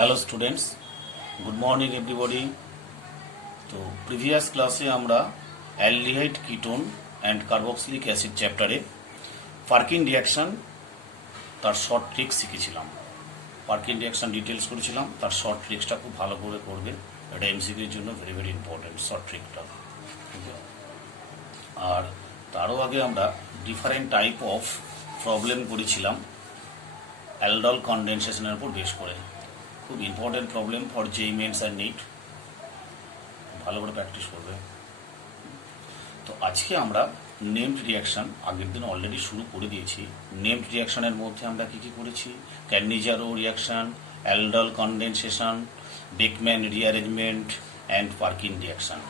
Hello students, good morning everybody. তো previous ক্লাসে আমরা aldehyde ketone and carboxylic acid চ্যাপ্টারে পার্কিন রিয়াকশান তার শর্ট ট্রিক্স শিখেছিলাম। পার্কিন রিয়াকশান ডিটেলস করেছিলাম, তার শর্ট ট্রিক্সটা খুব ভালো করে করবে। এটা এমসিকিউর জন্য ভেরি ভেরি ইম্পর্টেন্ট শর্ট ট্রিকটা। আর তারও আগে আমরা ডিফারেন্ট টাইপ অফ প্রবলেম করেছিলাম অ্যালডল কনডেনসেশনের উপর বেশ করে। খুব important problem for JEE Mains আর নিট, ভালো করে প্র্যাকটিস করবে। তো আজকে আমরা নেমড রিয়াকশান আগের দিন অলরেডি শুরু করে দিয়েছি। নেমড রিয়াকশানের মধ্যে আমরা কী কী করেছি? Cannizzaro reaction, aldol condensation, Beckmann rearrangement and Perkin reaction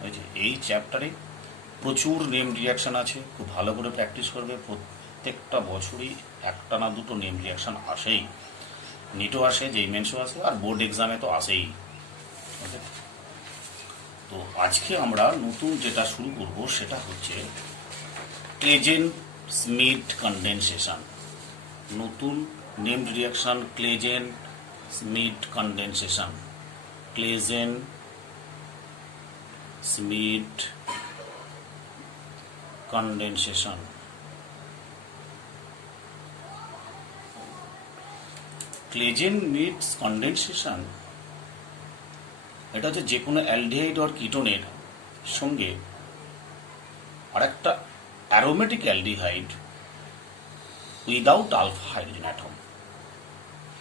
হয়েছে। এই চ্যাপ্টারে প্রচুর নেমড রিয়াকশান আছে, খুব ভালো করে প্র্যাকটিস করবে। প্রত্যেকটা বছরই একটা না দুটো নেমড রিয়াকশান আসেই, নিটও আসে, যেই মেন্সও আসে, আর বোর্ড এক্সামে তো আসেই। ওকে, তো আজকে আমরা নতুন যেটা শুরু করব সেটা হচ্ছে ক্লেজেন স্মিথ কনডেনসেশন। নতুন named reaction Claisen Schmidt condensation. Claisen Schmidt condensation. Claisen মিটস কনডেনসেশন এটা হচ্ছে যে কোনো অ্যালডিহাইড আর কিটোনের সঙ্গে আরেকটা aromatic aldehyde without alpha hydrogen atom,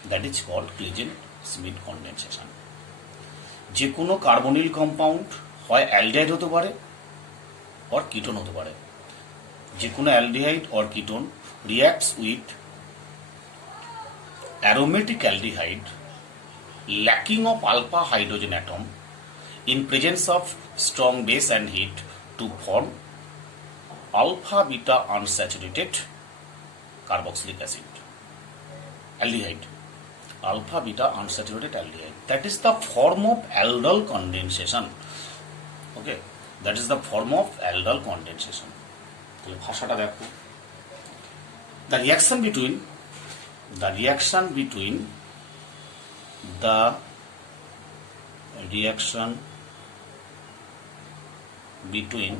that is called Claisen Schmidt condensation. যে কোনো কার্বনিল কম্পাউন্ড হয় অ্যালডিহাইড হতে পারে or কিটোন হতে পারে। যে কোনো aldehyde or ketone reacts with aromatic aldehyde lacking of alpha hydrogen atom in presence of strong base and heat to form alpha beta unsaturated carboxylic acid aldehyde. Alpha beta unsaturated aldehyde, that is the form of aldol condensation. Okay, that is the form of aldol condensation. তাহলে ভাষাটা দেখো, the reaction between the reaction between the reaction between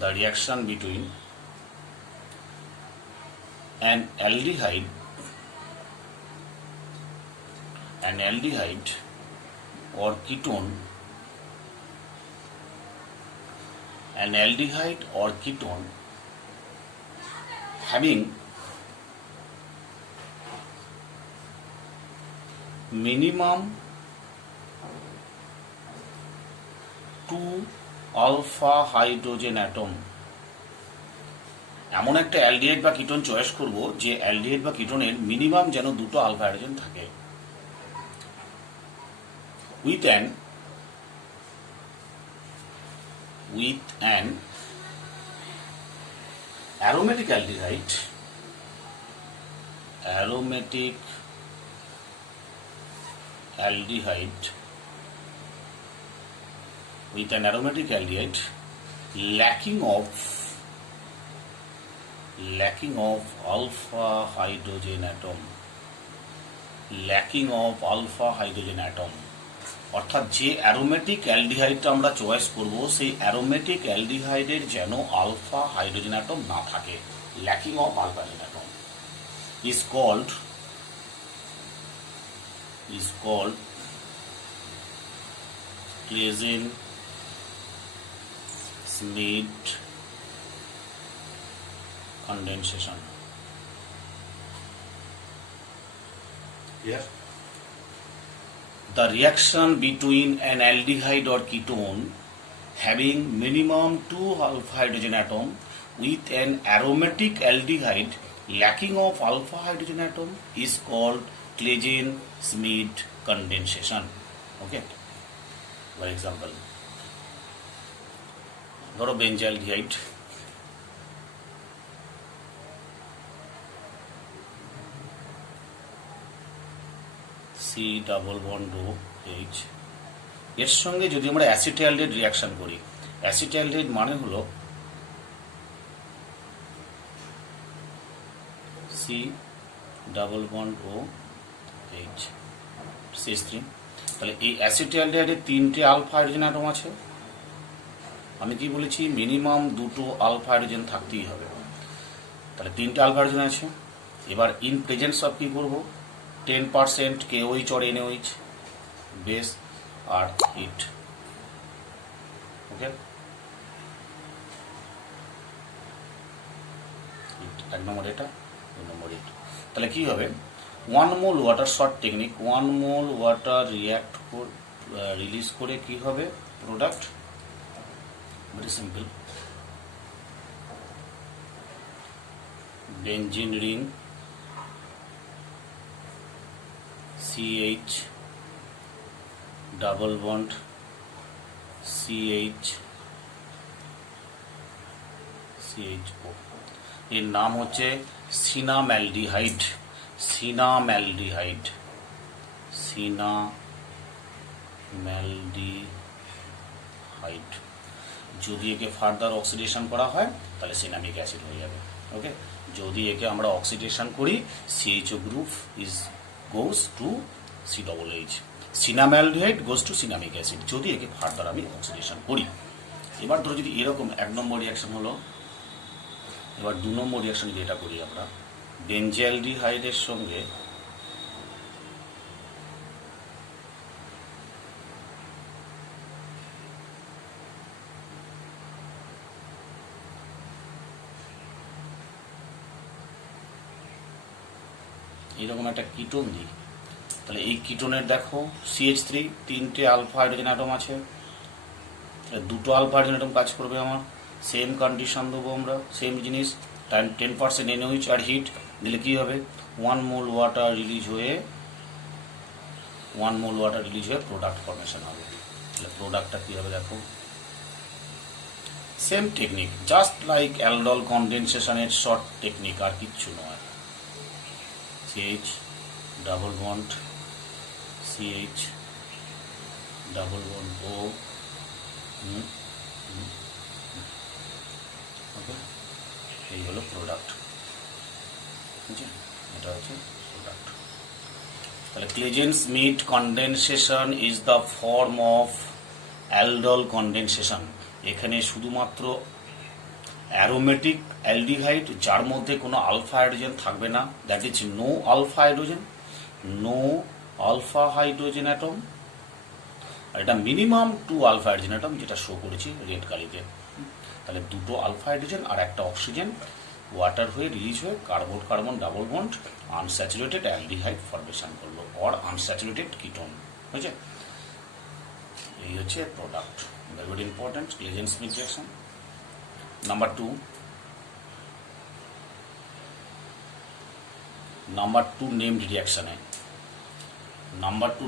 the reaction between an aldehyde or ketone, an aldehyde or ketone having minimum 2 alpha hydrogen atom। এমন একটা aldehyde বা ketone choice করব যে aldehyde বা কিটোনের minimum যেন দুটো আলফা হাইড্রোজেন থাকে, with an aromatic aldehyde, with an aromatic aldehyde lacking of alpha hydrogen atom, অর্থাৎ যে অ্যারোমেটিক অ্যালডিহাইডটা আমরা চয়েস করব সেই অ্যারোমেটিক অ্যালডিহাইডের যেন আলফা হাইড্রোজেন অ্যাটম না থাকে, lacking of alpha hydrogen atom is called Claisen Smith condensation. Yes. The reaction between an aldehyde or ketone having minimum 2 alpha hydrogen atom with an aromatic aldehyde lacking of alpha hydrogen atom is called Claisen Smith condensation. Okay, for example, ধরো benzaldehyde, C+H, এর সঙ্গে যদি আমরা অ্যাসিটালডেহাইড reaction করি, অ্যাসিটালডেহাইড মানে হলো C double bond O H CH3। তাহলে এই অ্যাসিটালডিহাইডে 3টে আলফা হাইড্রোজেন অ্যাটম আছে। আমি কি বলেছি, মিনিমাম 2টো আলফা হাইড্রোজেন থাকতেই হবে। তাহলে 3টে আলফা হাইড্রোজেন আছে। এবার ইন প্রেজেন্স অফ কি করব, 10% KOH or NaOH বেস আর হিট। ওকে, এক নম্বর এটা, 2 নম্বর এটা। তাহলে কি হবে, 1 mole water, short technique, 1 mole water react release করে কি হবে product, very simple, benzene ring CH double bond CHO, এর নাম হচ্ছে সিনাম্যালডিহাইড। যদি একে ফার্দার অক্সিডেশন করা হয় তাহলে সিনামিক অ্যাসিড হয়ে যাবে। ওকে, যদি একে আমরা অক্সিডেশন করি CHO group goes to COOH, cinnamaldehyde goes to cinnamic acid, যদি একে ফার্দার আমি অক্সিডেশন করি। এবার ধরো যদি এরকম 1 নম্বর রিয়াকশন হলো, এবার 2 নম্বর রিয়াকশন যেটা করি আমরা, বেঞ্জিয়ালডিহাইডের সঙ্গে এরকম একটা কিটোন দিই, তাহলে এই কিটোনের দেখো CH3 3টে আলফা হাইড্রোজেন অ্যাটম আছে, 2টো আলফা হাইড্রোজেন অ্যাটম কাজ করবে আমার। সেম কন্ডিশন দেবো আমরা, সেম জিনিস, 10% NaOH আর হিট দিলে কি হবে, 1 মোল ওয়াটার রিলিজ হয়ে প্রোডাক্ট ফর্মেশন হবে। তাহলে প্রোডাক্টটা কি হবে দেখো, same technique, just like aldol কনডেনসেশনের শর্ট টেকনিক, আর কিচ্ছু নয়। CH double bond CH double bond O, okay, এই হলো প্রোডাক্ট। বুঝছেন, এটা হচ্ছে প্রোডাক্ট। তাহলে Claisen Schmidt condensation is the form of aldol condensation. এখানে শুধুমাত্র অ্যারোমেটিক অ্যালডিহাইড যার মধ্যে কোনো আলফা হাইড্রোজেন থাকবে না, that is no alpha hydrogen atom, আর এটা মিনিমাম 2 আলফা হাইড্রোজেন অ্যাটম, যেটা শো করেছি রেড কালিতে। তাহলে 2টো আলফা হাইড্রোজেন আর একটা অক্সিজেন ওয়াটার হয়ে রিলিজ হয়ে carbon carbon double bond unsaturated aldehyde formation করলো, অর আনস্যাচুরেটেড কিটোন। বুঝছে, এই হচ্ছে product, very important, Claisen Schmidt reaction. Number 2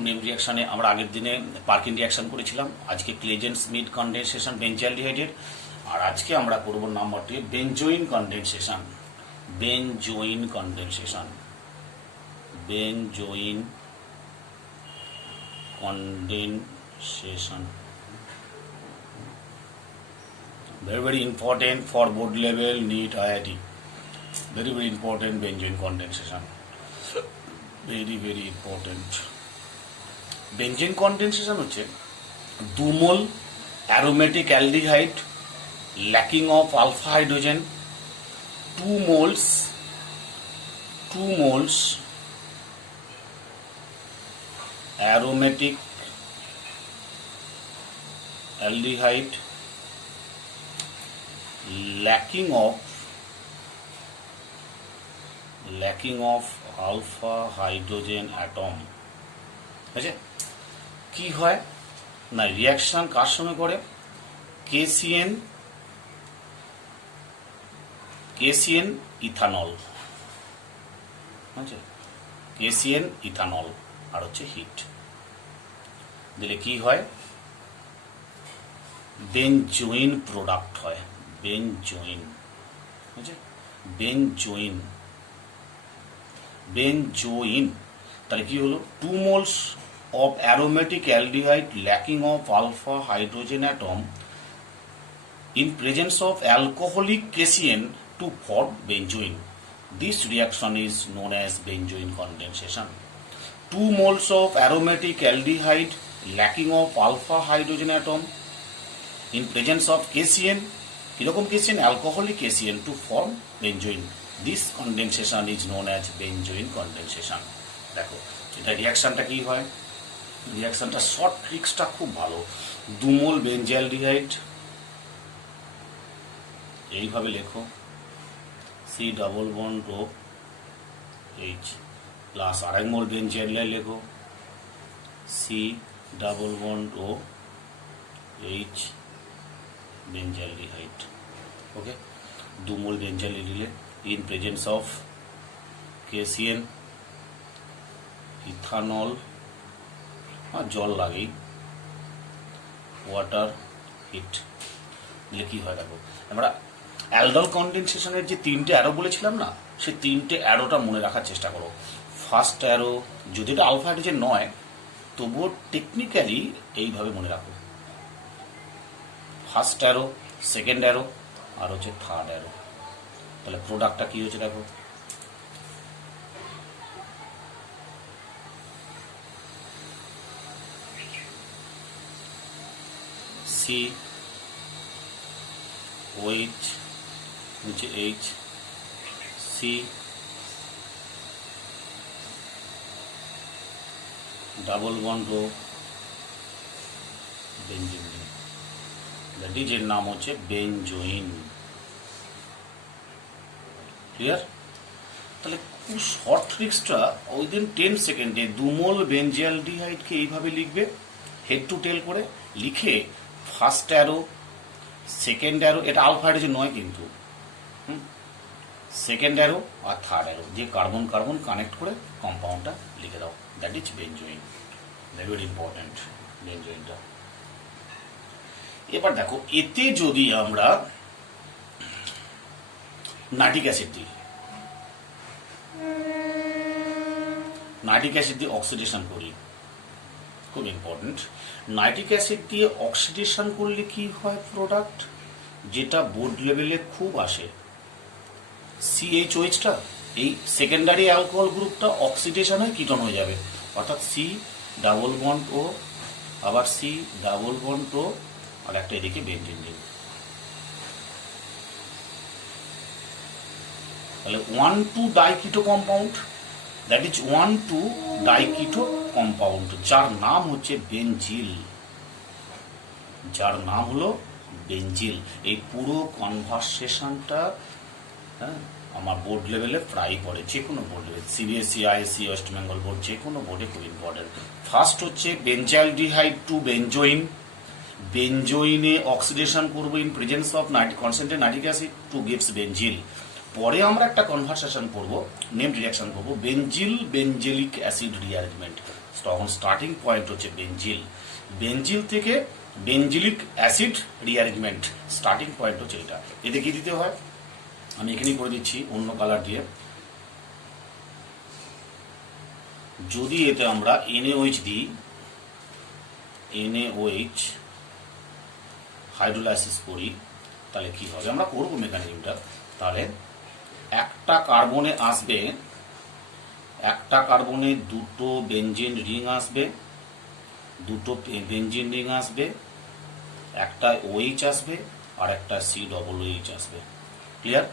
named রিয়াকশানে আমরা আগের দিনে পার্কিন রিয়াকশন করেছিলাম, আজকে ক্লেজেন-স্মিথ কনডেনসেশন বেঞ্জিয়ালডিহাইডের, আর আজকে আমরা করব number 2 benzoin condensation. very important for board level NEET IIT, very important benzoin condensation, very important। Benzoin condensation হচ্ছে 2 mole aromatic aldehyde lacking of alpha hydrogen, 2 moles aromatic aldehyde lacking of alpha hydrogen atom। বুঝছে কি হয় না, reaction কার সঙ্গে করে, KCN ethanol, বুঝছে, KCN ethanol আর হচ্ছে hit দিলে কি হয়, বেঞ্জোইন প্রোডাক্ট হয়, বেঞ্জোইন। তাহলে কি হলো, 2 moles of aromatic aldehyde lacking of alpha hydrogen atom in presence of alcoholic KCN to form benzoin. This reaction is known as benzoin condensation. 2 moles of aromatic aldehyde lacking of alpha hydrogen atom in presence of KCN, কিরকম KCN? Alcoholic KCN to form benzoin. This condensation is known as benzoin condensation. দেখো এটা রিয়াকশনটা কি হয়, রিয়াকশনটা short ট্রিক্সটা খুব ভালো। 2 mole benzaldehyde এইভাবে লেখো, C double bond O H plus আড়াই মোল বেঞ্জিয়ালডিহাইড লেখো, C double bond O H benzaldehyde. Okay, 2 mole benzaldehyde in presence of KCN, ethanol, জল লাগেই, ওয়াটার, হিট দিলে কি হয় দেখো। আমরা অ্যালডল কন্ডেনসেশনের যে 3টে অ্যারো বলেছিলাম না, সেই 3টে অ্যারোটা মনে রাখার চেষ্টা করো। ফার্স্ট অ্যারো যদি এটা আলফা হাইড্রোজেন নয় তবুও টেকনিক্যালি এইভাবে মনে রাখো, ফার্স্ট অ্যারো, সেকেন্ড অ্যারো আর হচ্ছে থার্ড অ্যারো। তাহলে প্রোডাক্টটা কি হচ্ছে দেখো, সি ওইচ নিচে এইচ, সি ডাবল বন্ড ও বেঞ্জিন, দ্যাট ইজ এর নাম হচ্ছে বেঞ্জোইন। ক্লিয়ার? তাহলে খুব শর্ট ট্রিক্সটা উইদিন 10 সেকেন্ডে 2 মোল বেঞ্জিয়ালডিহাইডকে এইভাবে লিখবে, হেড টু টেল করে লিখে ফার্স্ট অ্যারো, সেকেন্ড অ্যারো, এটা আলফা হাইড্রোজেন নয় কিন্তু, সেকেন্ড অ্যারো আর থার্ড অ্যারো দিয়ে কার্বন কার্বন কানেক্ট করে কম্পাউন্ডটা লিখে দাও, that is benzoin. Very important বেঞ্জোইনটা। এবার দেখো এতে যদি আমরা নাইট্রিক অ্যাসিড দিই, নাইট্রিক অ্যাসিড দিয়ে অক্সিডেশন করি, খুব ইম্পর্টেন্ট। নাইট্রিক অ্যাসিড দিয়ে অক্সিডেশন করলে কি হয় প্রোডাক্ট, যেটা বোর্ড লেভেলে খুব আসে, CHOH টা এই সেকেন্ডারি অ্যালকোহল গ্রুপটা অক্সিডেশন হয়ে কিটোন হয়ে যাবে, অর্থাৎ সি ডাবল বন্ড ও, আবার সি ডাবল বন্ড ও, আর একটা এদিকে বেঞ্জিন দিন। তাহলে 1,2-ডাইকিটো কম্পাউন্ড, দ্যাট ইজ 1,2-ডাইকিটো কম্পাউন্ড, যার নাম হচ্ছে বেঞ্জিল, যার নাম হলো বেঞ্জিল। এই পুরো কনভারসেশনটা আমার বোর্ড লেভেলে প্রায় পড়ে, যে কোনো board level, CBSE, ISC, West Bengal board, যে কোনো বোর্ডে খুব ইম্পর্টেন্ট। ফার্স্ট হচ্ছে বেঞ্জিয়ালডিহাইড টু বেঞ্জোইন, বেঞ্জোইনে অক্সিডেশন করবো in presence of concentrated nitric acid to gives benzil. পরে আমরা একটা কনভারসেশন করবো, নেমড রিয়াকশন করবো, বেঞ্জিল বেঞ্জেলিক অ্যাসিড রিঅ্যারেঞ্জমেন্ট। তখন স্টার্টিং পয়েন্ট হচ্ছে বেঞ্জিল, বেঞ্জিল থেকে benzilic acid rearrangement, starting point হচ্ছে এটা। এতে কি দিতে হয় আমি এখানেই করে দিচ্ছি অন্য কালার দিয়ে। যদি এতে আমরা NaOH দিই, NaOH হাইড্রোলাইসিস করি, তাহলে কি হবে, আমরা করবো মেকানিজমটা। তাহলে একটা কার্বনে আসবে, একটা কার্বনে দুটো বেঞ্জিন রিং আসবে, দুটো বেঞ্জিন রিং আসবে, একটা OH আসবে আর একটা COOH আসবে। ক্লিয়ার?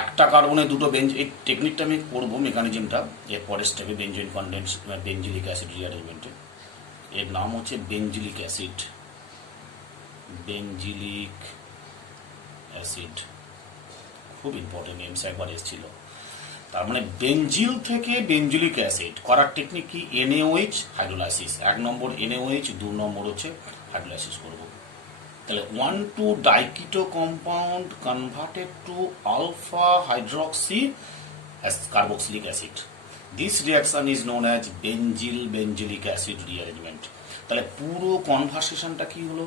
একটা কার্বনে দুটো এই টেকনিকটা আমি করবো মেকানিজমটা এর পরের স্টেপে, বেঞ্জোইন কন্ডেন্স বেঞ্জিলিক অ্যাসিড রিঅ্যারেঞ্জমেন্টে। এর নাম হচ্ছে বেঞ্জিলিক অ্যাসিড, বেঞ্জিলিক অ্যাসিড, খুব ইম্পর্টেন্ট, এমস একবার এসেছিল। তার মানে বেঞ্জিল থেকে বেঞ্জিলিক অ্যাসিড করার টেকনিক কি, NaOH হাইড্রোলাইসিস, 1 নম্বর NaOH, 2 নম্বর হচ্ছে হাইড্রোলাইসিস করব। তাহলে 1,2-ডাইকিটো compound converted to alpha hydroxy carboxylic acid, this reaction is known as benzil benzilic acid rearrangement. তাহলে পুরো কনভারসেশনটা কি হলো,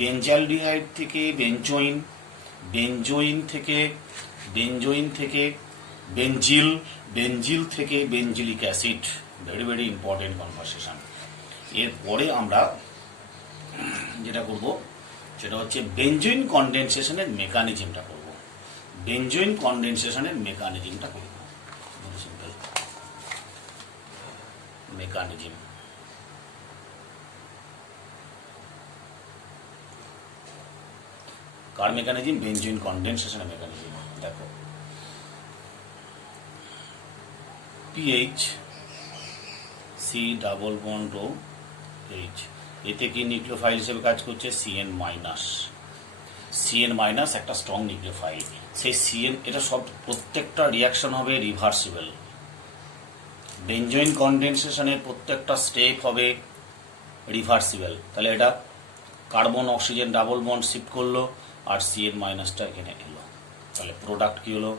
বেঞ্জিয়ালডিহাইড থেকে বেঞ্জোইন, বেঞ্জোইন থেকে বেঞ্জিল, বেঞ্জিল থেকে benzilic acid, very very important conversation. এরপরে আমরা যেটা করব সেটা হচ্ছে বেঞ্জোইন কন্ডেনসেশনের মেকানিজমটা করব, বেঞ্জোইন কন্ডেনসেশনের মেকানিজমটা করব। মেকানিজম। কার মেকানিজম? Benzoin condensation mechanism. দেখো PH C double bond O H, এতে কি নিউক্লিওফাইল হিসেবে কাজ করছে? CN minus. সিএন মাইনাস একটা স্ট্রং নিউক্লিওফাইল। সেই সিএন, এটা সব প্রত্যেকটা রিয়াকশন হবে রিভার্সিবল। বেঞ্জয়েন কন্ডেনসেশনের প্রত্যেকটা স্টেপ হবে রিভার্সিবল। তাহলে এটা carbon oxygen double bond shift করলো আর সিএন মাইনাসটা এখানে এলো। তাহলে প্রোডাক্ট কি হলো?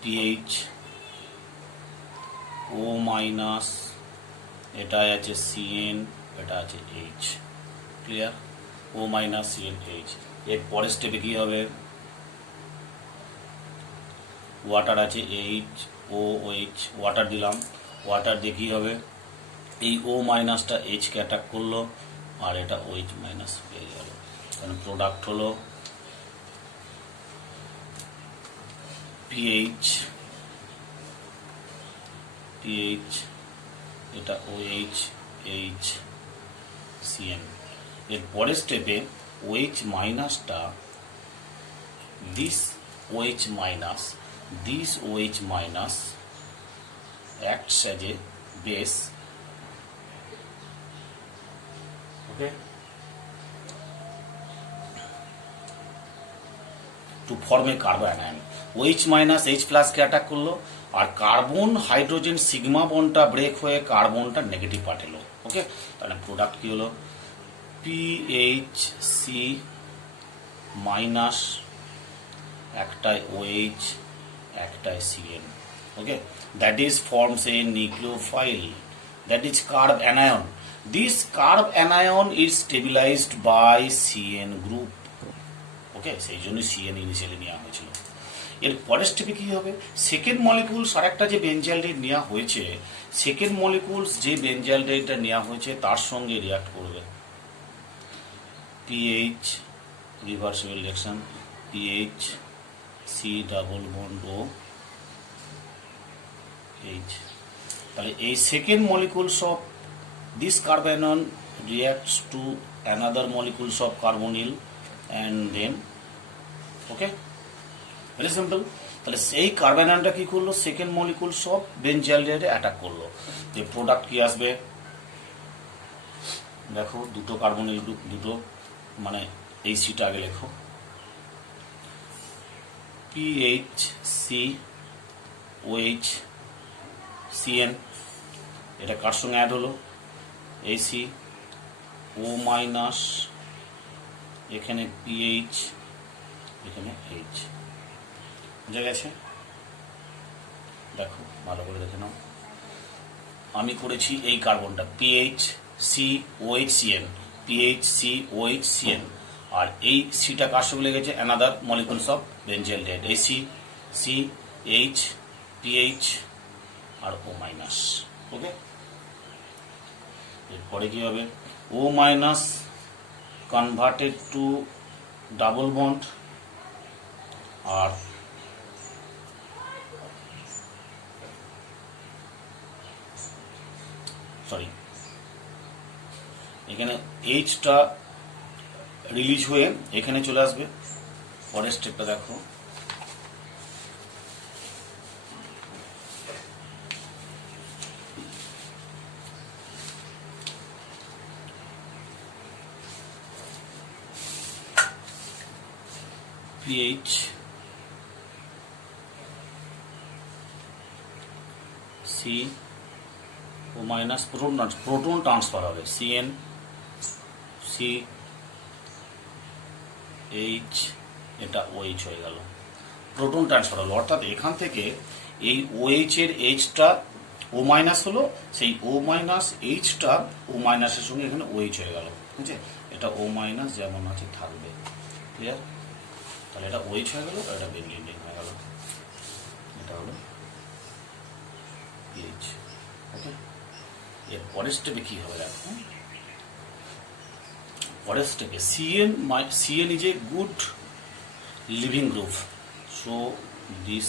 পিএইচ ও মাইনাস, এটা আছে সিএন, এটা আছে এইচ। ক্লিয়ার? ও মাইনাস সিএন এইচ। এর পরের স্টেপে কি হবে? ওয়াটার আছে এইচ ও এইচ, ওয়াটার দিলাম। ওয়াটার দিয়ে কী হবে? এই ও মাইনাসটা এইচকে অ্যাটাক করলো আর এটা ওইচ মাইনাস পেয়ে গেল। কারণ প্রোডাক্ট হলো পিএইচ, পিএইচ, এটা ওএইচ, এইচ, সিএন। এর পরের স্টেপে ওএইচ মাইনাসটা, this OH minus, this OH minus acts as a base, okay, to form a carbanion. OH minus H plus K attack করলো আর কার্বন হাইড্রোজেন সিগমা বন্ডটা ব্রেক হয়ে কার্বনটা negative part এলো। ওকে, তাহলে product কি হলো? PHC মাইনাস, একটাই OH, একটাই CN. Okay, that is forms a nucleophile, that is carb anion. This carb anion is stabilized by CN group. Okay, সেই জন্য CN ইনিশিয়ালি নেওয়া হয়েছিল। এর পরের স্টেপে কি হবে? সেকেন্ড মলিকুলস আর একটা যে বেঞ্জালডেট নেওয়া হয়েছে, সেকেন্ড মলিকুলস যে বেঞ্জালডেটটা নেওয়া হয়েছে তার সঙ্গে রিয়াক্ট করবে। PH reversible reaction, PH C double bond O H। তাহলে এই second molecules of this carbanion reacts to another molecules of carbonyl and then, okay, very simple. তাহলে সেই কার্বনিয়নটা কি করলো? সেকেন্ড মলিকুলস অফ বেঞ্জালডেটে অ্যাটাক করলো। যে প্রোডাক্ট কি আসবে? দেখো দুটো কার্বনিল গ্রুপ, দুটো, মানে এই সিটা আগে লেখো, PHC OH CN, এটা কার সঙ্গে অ্যাড হলো? AC O মাইনাস, এখানে PH, এখানে H। বুঝা গেছে? দেখো ভালো করে দেখে নাও। আমি করেছি এই কার্বনটা PHC OH CN, PHC OH CN, আর এই সিটা কার সঙ্গে লেগেছে? Another molecules of benzaldehyde, AC CH PH আর O মাইনাস। ওকে, এরপরে কি হবে? O minus converted to double bond আর সরি, এখানে এইচটা রিলিজ হয়ে এখানে চলে আসবে। পরের স্টেপটা দেখো, PH C O minus, proton transfer হবে, CN C H, এটা OH হয়ে গেল, প্রোটন ট্রান্সফার হলো। অর্থাৎ এখান থেকে এই OH এর Hটা O মাইনাস হলো, সেই O মাইনাস Hটা O মাইনাসের সঙ্গে এখানে OH হয়ে গেল। ঠিক আছে, এটা O মাইনাস যেমন আছে থাকবে। ক্লিয়ার? তাহলে এটা OH হয়ে গেল, এটা বেঞ্জিন রিং হয়ে গেল, এটা হলো PH। ওকে, এর পরের স্টেপে কি হবে দেখো, পরের স্টেপে CN is a good living group, so this,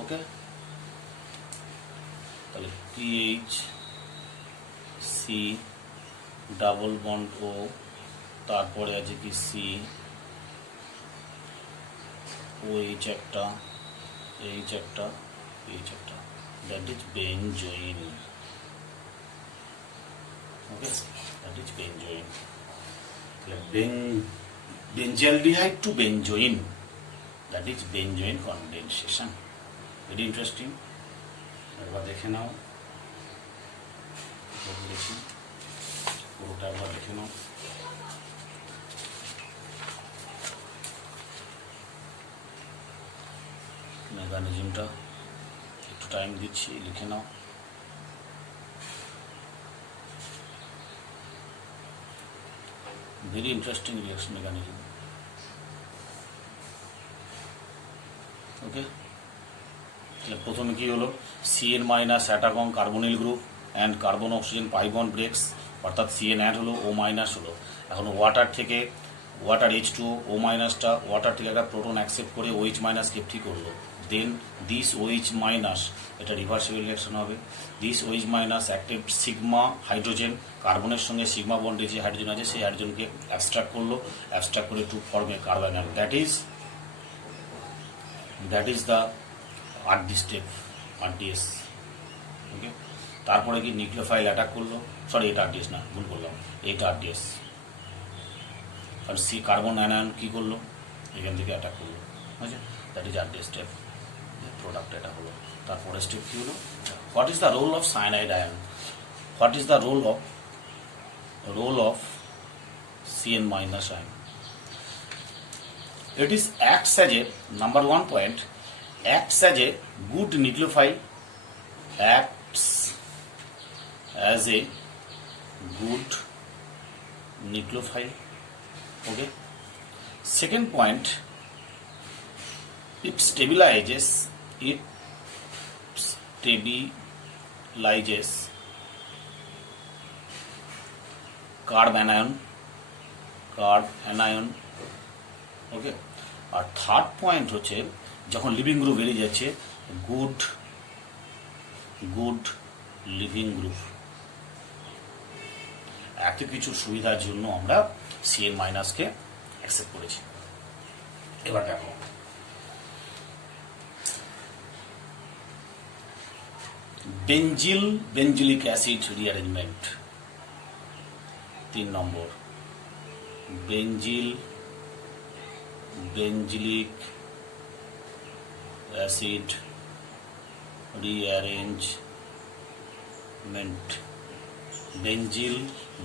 okay, তাহলে PH C double bond O, তারপরে আছে কি সি, ও এইচ একটা, এইচ একটা, এইচ একটা, that is benzoin. Okay, that is benzoin. Benzaldehyde to benzoin, that is benzoin condensation. Very interesting. একবার দেখে নাও, বলেছি পুরোটা একবার দেখে নাও। মেকানিজমটা একটু টাইম দিচ্ছি, লিখে নাও। Very interesting reaction mechanism. Okay, প্রথমে কি হলো, CN minus attack on carbonyl group and carbon oxygen pi bond breaks, অর্থাৎ সিএন অ্যাড হলো, ও মাইনাস হলো। এখন ওয়াটার থেকে, ওয়াটার H2O, ও মাইনাসটা ওয়াটার থেকে একটা প্রোটন অ্যাকসেপ্ট করে OH মাইনাসকে ফ্রি করলো। দেন দিস OH মাইনাস, এটা রিভার্সিবল রিঅ্যাকশন হবে। This OH minus active sigma hydrogen, কার্বনের সঙ্গে সিগমা বন্ডে যে হাইড্রোজেন আছে সেই হাইড্রোজেনকে অ্যাবস্ট্রাক্ট করলো, অ্যাবস্ট্রাক্ট করে টু ফর্মে carbon atom. That is the RD step, RDS। ওকে, তারপরে কি নিউক্লিওফাইল অ্যাটাক করলো, সরি এটা RDS না, ভুল করলাম, এইটা RDS। কারণ সি কার্বন অ্যানায়ন কি করলো, এখান থেকে অ্যাটাক করলো, বুঝছে, that is RDS step. Product এটা হলো। তারপরে স্টেপ কি হলো, what is the role of cyanide ion, what is the role of CN minus ion. It is acts as a, number 1 point, acts as a good nucleophile, acts as a good nucleophile. Okay. Second point, it stabilizes carb anion. Okay, আর third point হচ্ছে যখন living group বেরিয়ে যাচ্ছে, good living group. এত কিছু সুবিধার জন্য আমরা CN মাইনাসকে অ্যাকসেপ্ট করেছি। এবার দেখো, বেঞ্জিলিক অ্যাসিড রিঅ্যারেঞ্জমেন্ট 3 নম্বর, বেঞ্জিলিক অ্যাসিড রিঅ্যারেঞ্জমেন্ট,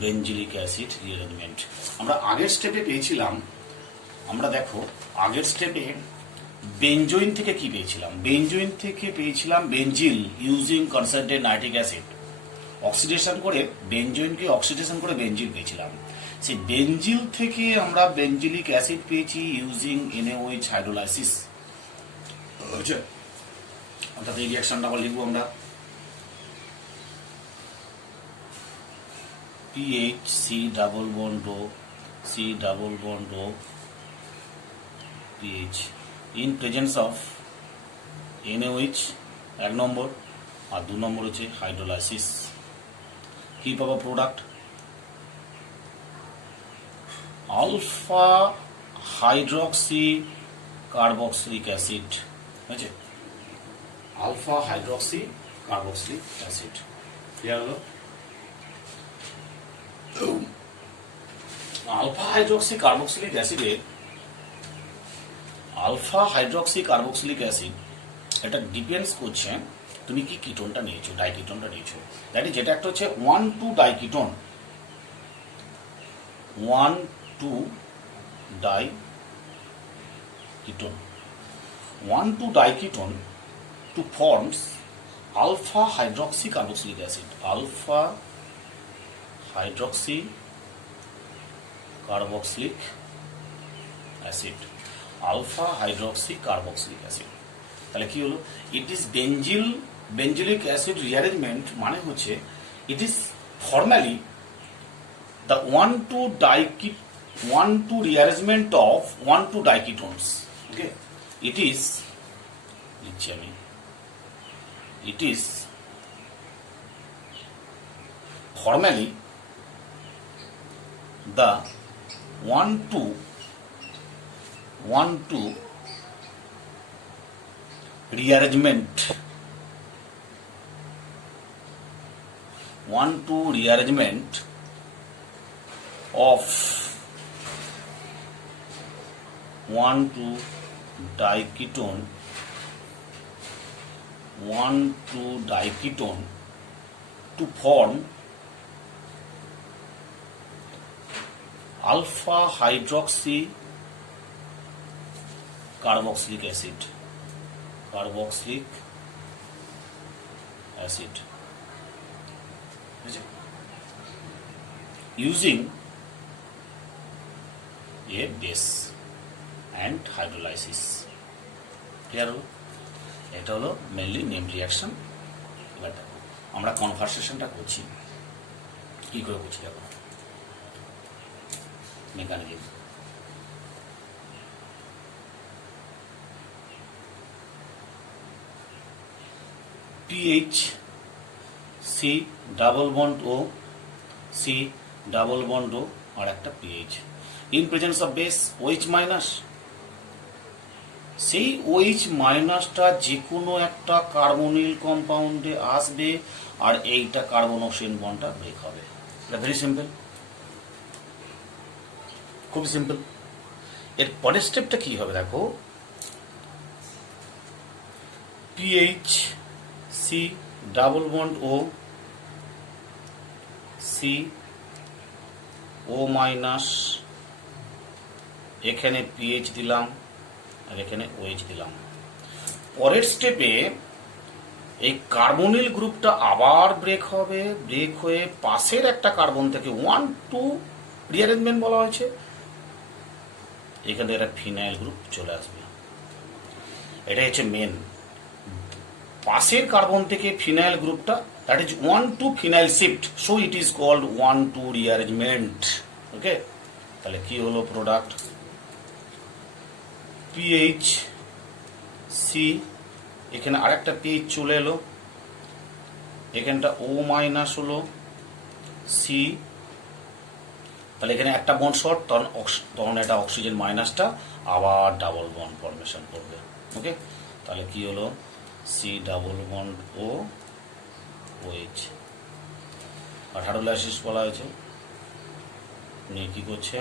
বেঞ্জিলিক অ্যাসিড রিঅ্যারেঞ্জমেন্ট। আমরা আগের স্টেপে পেয়েছিলাম, আমরা দেখো আগের স্টেপে বেঞ্জোইন থেকে কি পেয়েছিলাম, বেঞ্জোইন থেকে পেয়েছিলাম benzil using concentrate nitric acid, oxidation করে বেঞ্জোইনকে অক্সিডেশন করে বেঞ্জিল পেয়েছিলাম। সেই বেঞ্জিল থেকে আমরা বেঞ্জিলিক অ্যাসিড পেয়েছি ইউজিং NaOH হাইড্রোলাইসিস। অর্থাৎ এই রিঅ্যাকশনটা আবার লিখবো আমরা, PH C double bond O PH in presence of NaOH 1 নম্বর, আর 2 নম্বর হচ্ছে হাইড্রোলাইসিস। কি পাবো product, alpha hydroxy carboxylic acid, বুঝছে, alpha hydroxy carboxylic acid. Clear হলো? আলফা হাইড্রক্সি কার্বক্সিলিক অ্যাসিড এটা ডিপেন্ডস করছে তুমি কি কিটোনটা নিয়েছো, ডাইকিটোনটা নিয়েছো। দ্যাট ইজ, যেটা একটা হচ্ছে 1,2 ডাইকিটোন, 1,2 ডাইকিটোন to forms alpha hydroxy carboxylic acid, alpha hydroxy carboxylic acid, alpha hydroxy carboxylic acid। তাহলে কি হলো, ইট ইজ বেঞ্জিলিক অ্যাসিড রিঅ্যারেঞ্জমেন্ট, মানে হচ্ছে it is formally the 1,2 rearrangement of 1,2 diketones. Okay, it is formally the 1 to rearrangement of 1,2-diketone to form alpha hydroxy carboxylic acid using a base and hydrolysis. Clear হলো? এটা হলো mainly name reaction. এবার দেখো আমরা কনভার্সেশনটা করছি, কি করে করছি দেখো। Mechanism PH C double bond O C double bond O আর একটা PH in presence of base OH minus. সেই OH মাইনাসটা যে কোনো একটা কার্বনিল কম্পাউন্ডে আসবে আর এইটা কার্বন অক্সিজেন বন্ডটা ব্রেক হবে। এটা ভেরি সিম্পল, খুব সিম্পল। এর পরের স্টেপটা কি হবে দেখো, PH C double bond O C O minus, এখানে PH দিলাম আর এখানে OH দিলাম। পরের স্টেপে এই কার্বনিল গ্রুপটা আবার ব্রেক হবে, ব্রেক হয়ে পাশের একটা কার্বন থেকে 1-2 রিঅ্যারেঞ্জমেন্ট বলা হয়েছে, এখানে একটা ফিনাইল গ্রুপ চলে আসবে। এটা হচ্ছে মেন, পাশের কার্বন থেকে ফিনাইল গ্রুপটা, that is 1-2 phenyl shift, so it is called 1-2 rearrangement. Okay, তাহলে কি হলো প্রোডাক্ট, PH C, এখানে আরেকটা PH চলে এলো, এখানটা O মাইনাস হলো C, তাহলে এখানে একটা বন্ড শর্ট, তখন এটা অক্সিজেন মাইনাসটা আবার ডাবল বন্ড ফরমেশন করবে। ওকে, তাহলে কি হলো C double bond O OH। আর হাইড্রোলাইসিস বলা হয়েছে, নিয়ে কি করছে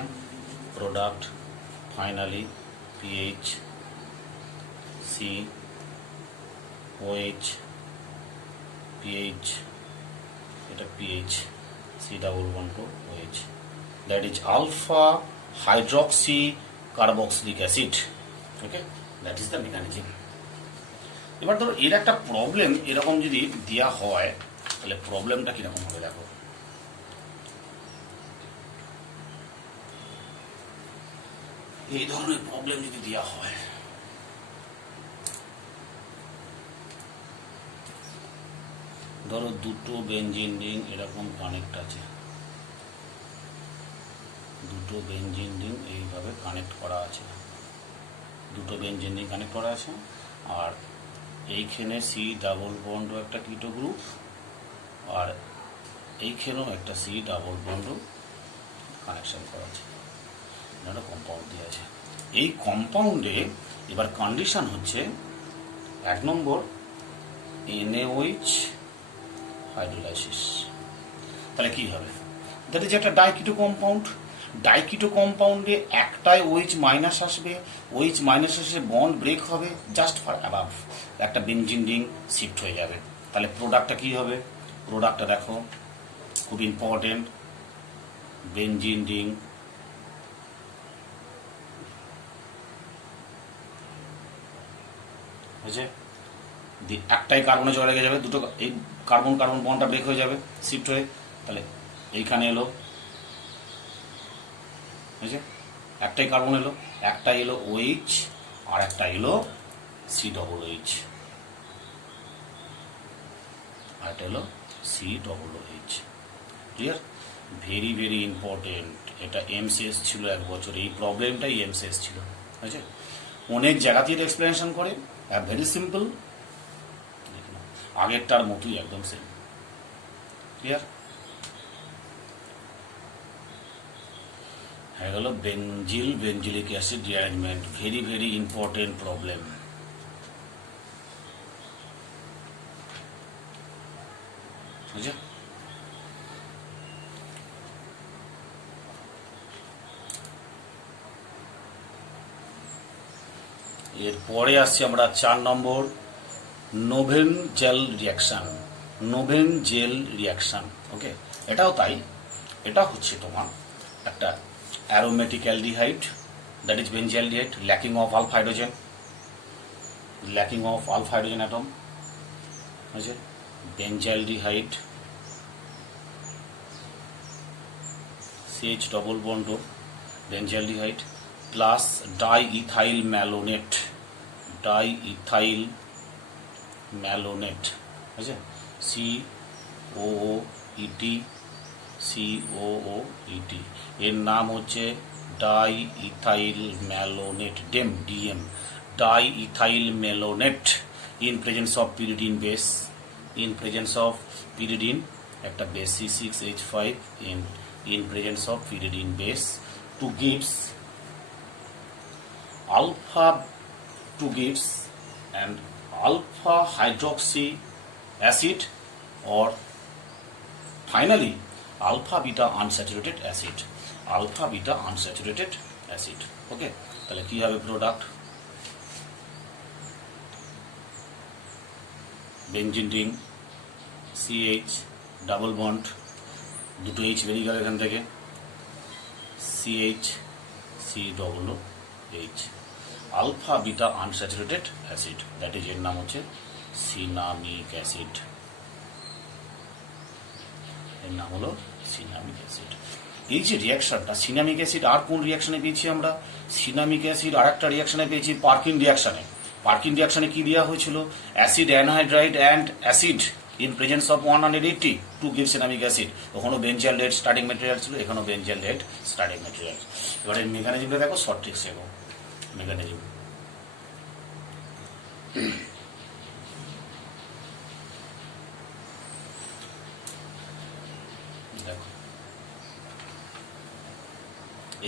product finally PH C OH PH, এটা PH C double bond OH, that is alpha hydroxy carboxylic acid. Okay, that is the mechanism. এবার ধরো এর একটা প্রবলেম এরকম যদি দেওয়া হয় তাহলে প্রবলেমটা কিরকম হবে দেখো। এই ধরনের প্রবলেম যদি দেওয়া হয়, ধরো দুটো বেনজিন রিং এরকম কানেক্ট আছে, দুটো বেনজিন রিং এইভাবে কানেক্ট করা আছে, দুটো বেনজিন রিং কানেক্ট করা আছে, আর এইখানে C ডাবল বন্ড একটা কিটো গ্রুপ, আর এইখানেও একটা C ডাবল বন্ড কানেকশন করা আছে, একটা কম্পাউন্ড দিয়ে আছে। এই কম্পাউন্ডে এবার কন্ডিশন হচ্ছে 1 নম্বর NaOH হাইড্রোলাইসিস। তাহলে কি হবে, দ্যাট ইজ একটা ডাইকিটো কম্পাউন্ড, ডাইকিটো কম্পাউন্ডে একটাই OH মাইনাস আসবে, OH মাইনাস এসে বন্ড ব্রেক হবে, জাস্ট ফর অ্যাবাভ একটা বেনজিন রিং শিফট হয়ে যাবে। তাহলে প্রোডাক্টটা কি হবে, প্রোডাক্টটা দেখো খুব ইম্পর্টেন্ট, বেনজিন রিং বুঝছে, একটাই কার্বনে চলে লেগে যাবে, দুটো এই কার্বন কার্বন বন্ডটা ব্রেক হয়ে যাবে শিফট হয়ে, তাহলে এইখানে এলো বুঝছে, একটাই কার্বন এলো, একটা এলো OH আর একটা এলো C ডবল OH, আর একটা এলো C double OH। Clear, very very important. এটা এমসিএস ছিল 1 বছর, এই প্রবলেমটাই এমসিএস ছিল। বুঝছে, অনেক জায়গাতেই এক্সপ্লেনেশন করে, ভেরি সিম্পল, আগেরটার মতোই একদম সেম। ক্লিয়ার। হয়ে গেল benzil benzilic acid rearrangement. Very very important problem. বুঝছো? এরপরে আসছি আমরা 4 নম্বর, Knoevenagel reaction. Knoevenagel reaction, okay, এটাও তাই। এটা হচ্ছে তোমার একটা aromatic aldehyde, that is benzaldehyde, lacking of alpha hydrogen, lacking of alpha hydrogen atom, বুঝছে? Benzaldehyde CH double bond O benzaldehyde plus diethyl malonate, diethyl malonate, বুঝছে? COOET, COOET, এর নাম হচ্ছে diethyl malonate, DM, diethyl malonate in presence of pyridine base, in presence of pyridine একটা base C6H5 in presence of pyridine base to gives alpha, to gives and alpha hydroxy acid or finally alpha beta unsaturated acid, alpha beta unsaturated acid, okay. তাহলে কি হবে product? Benzene ring, CH double bond, দুটো H বেরিয়ে গেল এখান থেকে, CH COOH, alpha beta unsaturated acid, that is এর নাম হচ্ছে সিনামিক অ্যাসিড, এর নাম হলো সিনামিক অ্যাসিড। এই যে রিয়াকশনটা সিনামিক অ্যাসিড, আর কোন রিয়াকশনে পেয়েছি আমরা? সিনামিক অ্যাসিড আর একটা রিয়াকশনে পেয়েছি পার্কিন রিয়াকশনে। পার্কিন রিয়াকশনে কি দেওয়া হয়েছিল? Acid anhydride and acid in presence of 180 to give cinnamic acid. ওখানেও বেঞ্জিয়ালডেহাইড স্টার্টিং ম্যাটেরিয়াল ছিল, এখানেও বেঞ্জিয়ালডেহাইড স্টার্টিং ম্যাটেরিয়াল। এবার এর মেকানিজমটা দেখো, শর্ট ট্রিক্স দেখো মেকানিজম। দেখো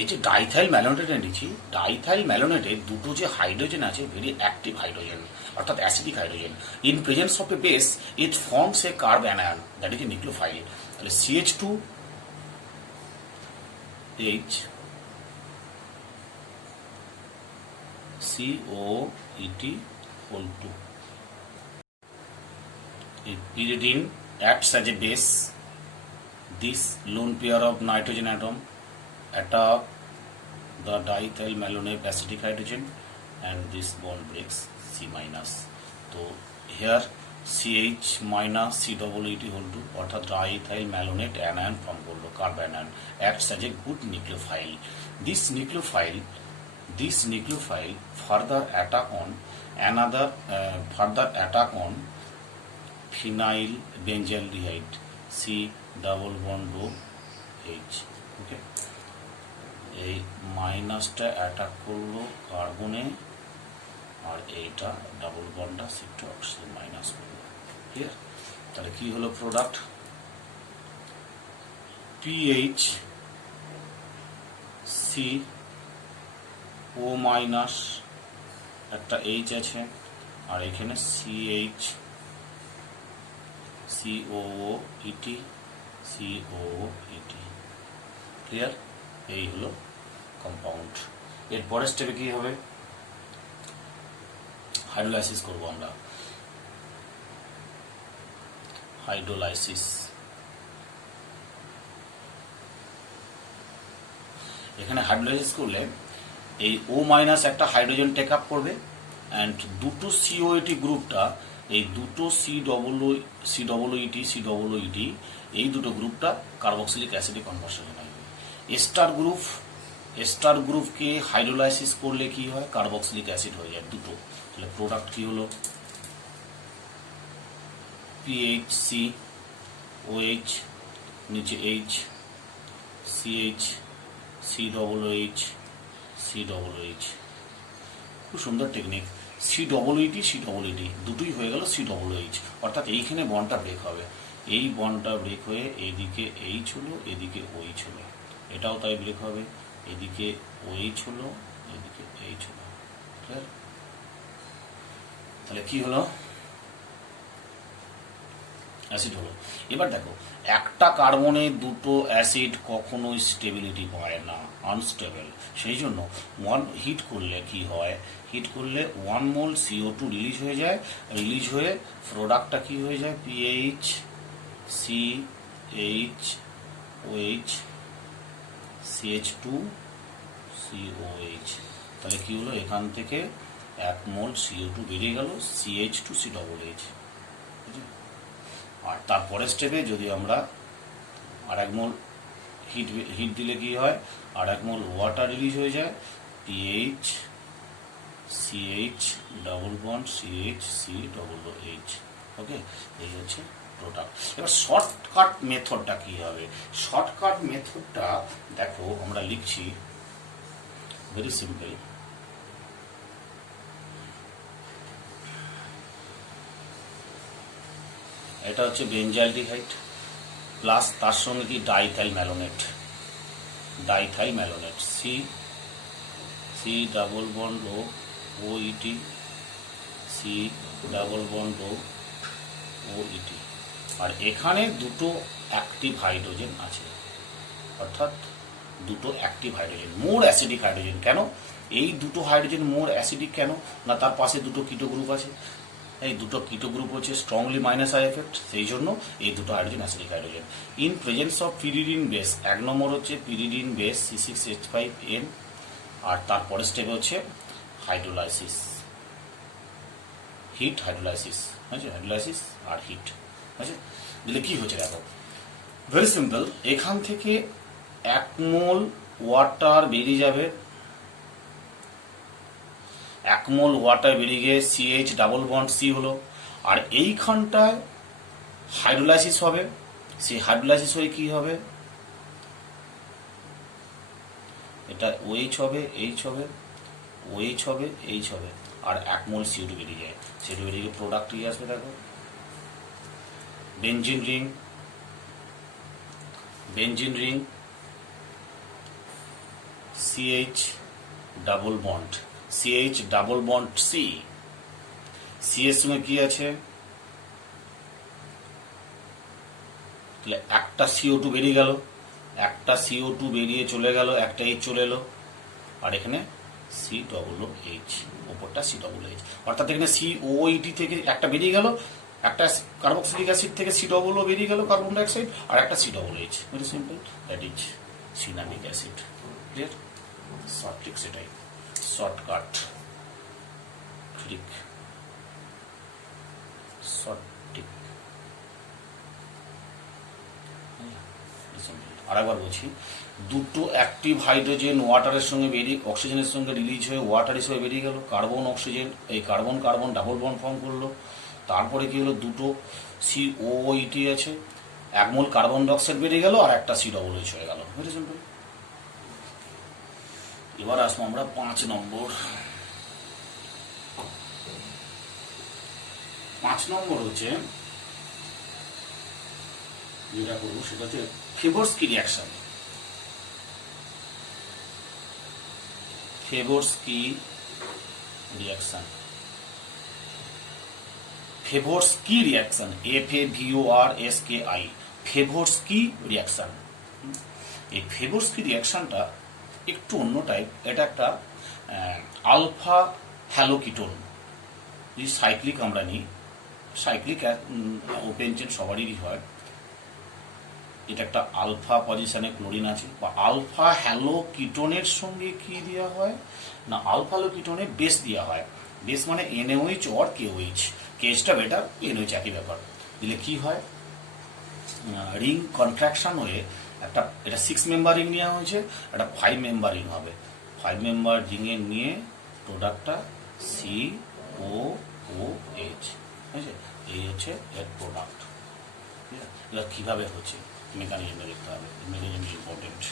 এই যে ডাইথাইল ম্যালোনেট এনেছি, ডাইথাইল ম্যালোনেটের দুটো যে হাইড্রোজেন আছে ভেরি অ্যাক্টিভ হাইড্রোজেন, অর্থাৎ acidic hydrogen. In presence of A base it forms A carb anion, that is a nucleophile. তাহলে CH2H COET whole 2. If pyridine acts as a base, this lone pair of nitrogen atom attack the diethyl malonate acidic hydrogen and this bond breaks C minus. So here CH minus COOET whole 2 অর্থাৎ diethyl malonate anion form করলো, carb anion, acts as a good nucleophile. This nucleophile further attack on phenyl benzaldehyde C double bond OH, ওকে। এই মাইনাসটা attack করলো কার্বনে আর এইটা double বন্ডটা shift oxygen minus করলো, clear? তাহলে কি হলো প্রোডাক্ট? PH CO মাইনাস একটা H আছে আর এখানে CH COOET, ক্লিয়ার? এই হলো কম্পাউন্ড। এর পরের স্টেপে কি হবে? হাইড্রোলাইসিস করবো আমরা। হাইড্রোলাইসিস, এখানে হাইড্রোলাইসিস করলে এই O মাইনাস একটা হাইড্রোজেন টেক আপ করবে অ্যান্ড দুটো COET গ্রুপটা, এই দুটো COOET এই দুটো গ্রুপটা কার্বক্সিলিক অ্যাসিডে কনভার্সন হবে। এস্টার গ্রুপকে হাইড্রোলাইসিস করলে কি হয়? কার্বক্সিলিক অ্যাসিড হয়ে যায় দুটো। তাহলে প্রোডাক্ট কি হলো? PHCOH, নিচে H, CH COOH, খুব সুন্দর টেকনিক। COOET দুটোই হয়ে গেল COOH, অর্থাৎ এইখানে বন্ডটা ব্রেক হবে, এই বন্ডটা ব্রেক হয়ে এইদিকে H হলো, এদিকে OH হলো, এটাও তাই ব্রেক হবে, এদিকে OH হলো, এদিকে H হলো। ক্লিয়ার? তাহলে কি হলো? অ্যাসিড হলো। এবার দেখো, একটা কার্বনে দুটো অ্যাসিড কখনোই স্টেবিলিটি পায় না, আনস্টেবল। সেই জন্য হিট করলে কি হয়, হিট করলে 1 মোল CO2 রিলিজ হয়ে যায়, রিলিজ হয়ে প্রোডাক্টটা কি হয়ে যায়, PH CH OH CH2 COH। তাহলে কি হলো, এখান থেকে 1 মোল CO2 বেরিয়ে গেল, CH2COH। আর তারপরের স্টেপে যদি আমরা আর 1 মোল হিট দিলে কি হয়, আর 1 মোল ওয়াটার রিলিজ হয়ে যায়, PH CH double bond CH COOH। ওকে, এই হচ্ছে প্রোডাক্ট। এবার শর্টকাট মেথডটা কি হবে? শর্টকাট মেথডটা দেখো, আমরা লিখছি ভেরি সিম্পল। এটা হচ্ছে বেঞ্জালডিহাইড প্লাস তার সঙ্গে কি diethyl malonate, diethyl malonate C double bond O OET C double bond O OET। আর এখানে দুটো অ্যাক্টিভ হাইড্রোজেন আছে, অর্থাৎ দুটো active hydrogen, more acidic hydrogen. কেন এই দুটো হাইড্রোজেন মোর অ্যাসিডিক কেন না, তার পাশে দুটো কিটো গ্রুপ আছে, এই দুটো কিটো গ্রুপ হচ্ছে স্ট্রংলি মাইনাস আই এফেক্ট, সেই জন্য এই দুটো hydrogen acidic hydrogen. In presence of pyridine base, 1 নম্বর হচ্ছে পিরিডিন বেস C6H5N, আর তারপরে স্টেপ হচ্ছে হাইড্রোলাইসিস, হিট হাইড্রোলাইসিস, হয়েছে হাইড্রোলাইসিস আর হিট, হয়েছে। দিলে কি হচ্ছে দেখো, ভেরি সিম্পল। এখান থেকে 1 মোল ওয়াটার বেরিয়ে যাবে, 1 মোল ওয়াটার বেরিয়ে গিয়ে CH ডাবল বন্ড C হলো, আর এইখানটায় হাইড্রোলাইসিস হবে। সেই হাইড্রোলাইসিস হয়ে কি হবে, এটা OH হবে, H হবে, OH হবে, H হবে, আর 1 মোল CO2 বেরিয়ে যায়। CO2 বেরিয়ে গিয়ে প্রোডাক্ট কি আসবে দেখো, benzene ring, benzene ring CH double bond CH double bond C, C এর সঙ্গে কি আছে, তাহলে একটা CO2 বেরিয়ে গেল, একটা CO2 বেরিয়ে চলে গেল, একটা H চলে এলো, আর এখানে COOH, ওপরটা COOH, অর্থাৎ এখানে COET থেকে একটা বেরিয়ে গেল, একটা কার্বক্সিলিক অ্যাসিড থেকে COO বেরিয়ে গেল, কার্বন ডাইঅক্সাইড, আর একটা COOH। Very simple, that is cinnamic acid. Clear? Short trick সেটাই, শর্টকাট ট্রিক, শর্ট ট্রিক। আরেকবার বলছি, দুটো অ্যাক্টিভ হাইড্রোজেন ওয়াটারের সঙ্গে বেরিয়ে অক্সিজেনের সঙ্গে রিলিজ হয়ে ওয়াটার হিসেবে বেরিয়ে গেল, কার্বন অক্সিজেন, এই carbon carbon double bond form করলো, তারপরে কি হলো, দুটো COOT আছে, 1 মোল কার্বন ডাইঅক্সাইড বেরিয়ে গেল, আর একটা COOH হয়ে গেল। Very simple. এবার আসবো আমরা 5 নম্বর। 5 নম্বর হচ্ছে যেটা করবো সেটা হচ্ছে Favorskii reaction. Favorskii reaction, Favorskii reaction, FAVORSKI, Favorskii reaction. এই ফেবোরস্কি রিয়াকশনটা একটু অন্য টাইপ। এটা একটা আলফা হ্যালোকিটোন, যদি সাইক্লিক আমরা নিই, সাইক্লিক ওপেন চেন সবারই হয়, এটা একটা আলফা পজিশনে ক্লোরিন আছে, বা আলফা হ্যালোকিটোনের সঙ্গে কি দেওয়া হয় না, আলফা হ্যালোকিটোনে বেস দেওয়া হয়। বেস মানে NaOH or KOH, কেসটা বেটার, NaOH একই ব্যাপার। দিলে কি হয়, রিং কন্ট্রাকশন হয়ে একটা, এটা 6 মেম্বার রিং নেওয়া হয়েছে, একটা 5 মেম্বার রিং হবে। 5 মেম্বার রিংয়ে নিয়ে প্রোডাক্টটা COOH, ঠিক আছে। এই হচ্ছে এর প্রোডাক্ট। এবার কীভাবে হচ্ছে মেকানিজমটা দেখতে হবে, মেকানিজম ইম্পর্টেন্ট।